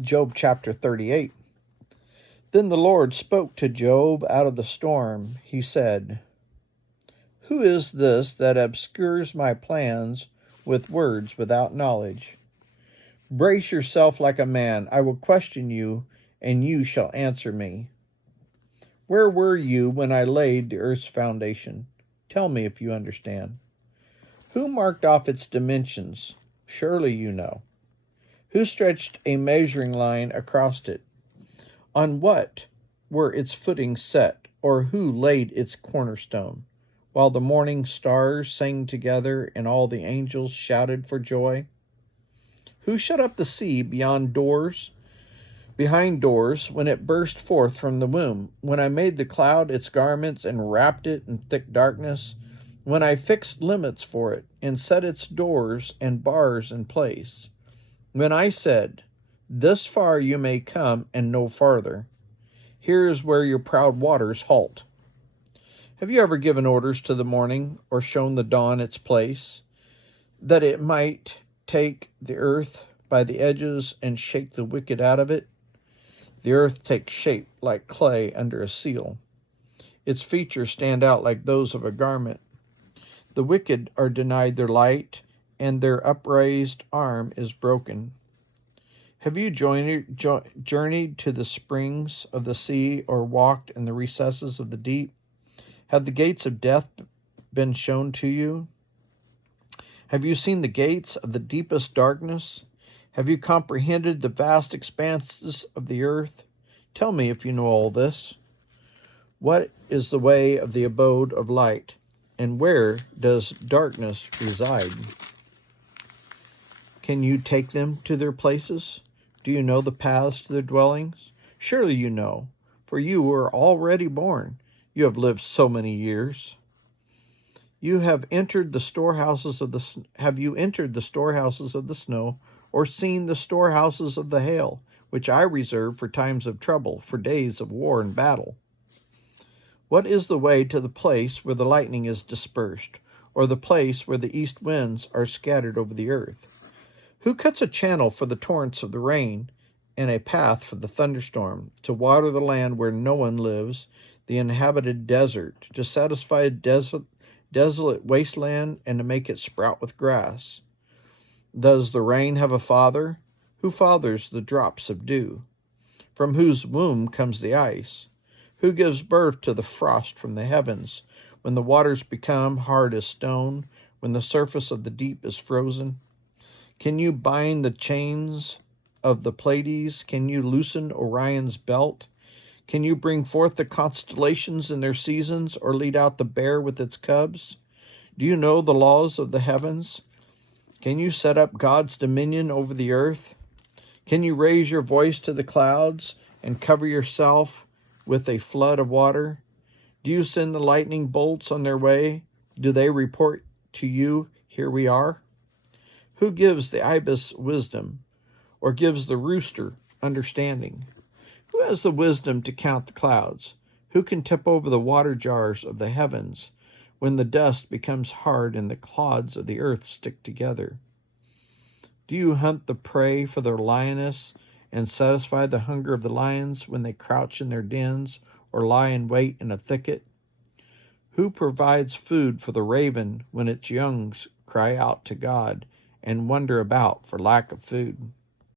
Job chapter 38. Then the Lord spoke to Job out of the storm. He said, "Who is this that obscures my plans with words without knowledge? Brace yourself like a man. I will question you, and you shall answer me. Where were you when I laid the earth's foundation? Tell me if you understand. Who marked off its dimensions? Surely you know. Who stretched a measuring line across it? On what were its footings set, or who laid its cornerstone? While the morning stars sang together and all the angels shouted for joy? Who shut up the sea behind doors, when it burst forth from the womb? When I made the cloud its garments and wrapped it in thick darkness, when I fixed limits for it and set its doors and bars in place, when I said, 'This far you may come and no farther. Here is where your proud waters halt.' Have you ever given orders to the morning, or shown the dawn its place, that it might take the earth by the edges and shake the wicked out of it? The earth takes shape like clay under a seal. Its features stand out like those of a garment. The wicked are denied their light, and their upraised arm is broken. Have you journeyed to the springs of the sea, or walked in the recesses of the deep? Have the gates of death been shown to you? Have you seen the gates of the deepest darkness? Have you comprehended the vast expanses of the earth? Tell me if you know all this. What is the way of the abode of light, and where does darkness reside? Can you take them to their places? Do you know the paths to their dwellings? Surely you know, for you were already born. You have lived so many years. Have you entered the storehouses of the snow, or seen the storehouses of the hail, which I reserve for times of trouble, for days of war and battle? What is the way to the place where the lightning is dispersed, or the place where the east winds are scattered over the earth? Who cuts a channel for the torrents of the rain, and a path for the thunderstorm, to water the land where no one lives, the inhabited desert, to satisfy a desolate wasteland, and to make it sprout with grass? Does the rain have a father? Who fathers the drops of dew? From whose womb comes the ice? Who gives birth to the frost from the heavens, when the waters become hard as stone, when the surface of the deep is frozen? Can you bind the chains of the Pleiades? Can you loosen Orion's belt? Can you bring forth the constellations in their seasons, or lead out the bear with its cubs? Do you know the laws of the heavens? Can you set up God's dominion over the earth? Can you raise your voice to the clouds and cover yourself with a flood of water? Do you send the lightning bolts on their way? Do they report to you, 'Here we are'? Who gives the ibis wisdom, or gives the rooster understanding? Who has the wisdom to count the clouds? Who can tip over the water jars of the heavens, when the dust becomes hard and the clods of the earth stick together? Do you hunt the prey for their lioness, and satisfy the hunger of the lions when they crouch in their dens, or lie in wait in a thicket? Who provides food for the raven when its young cry out to God and wander about for lack of food?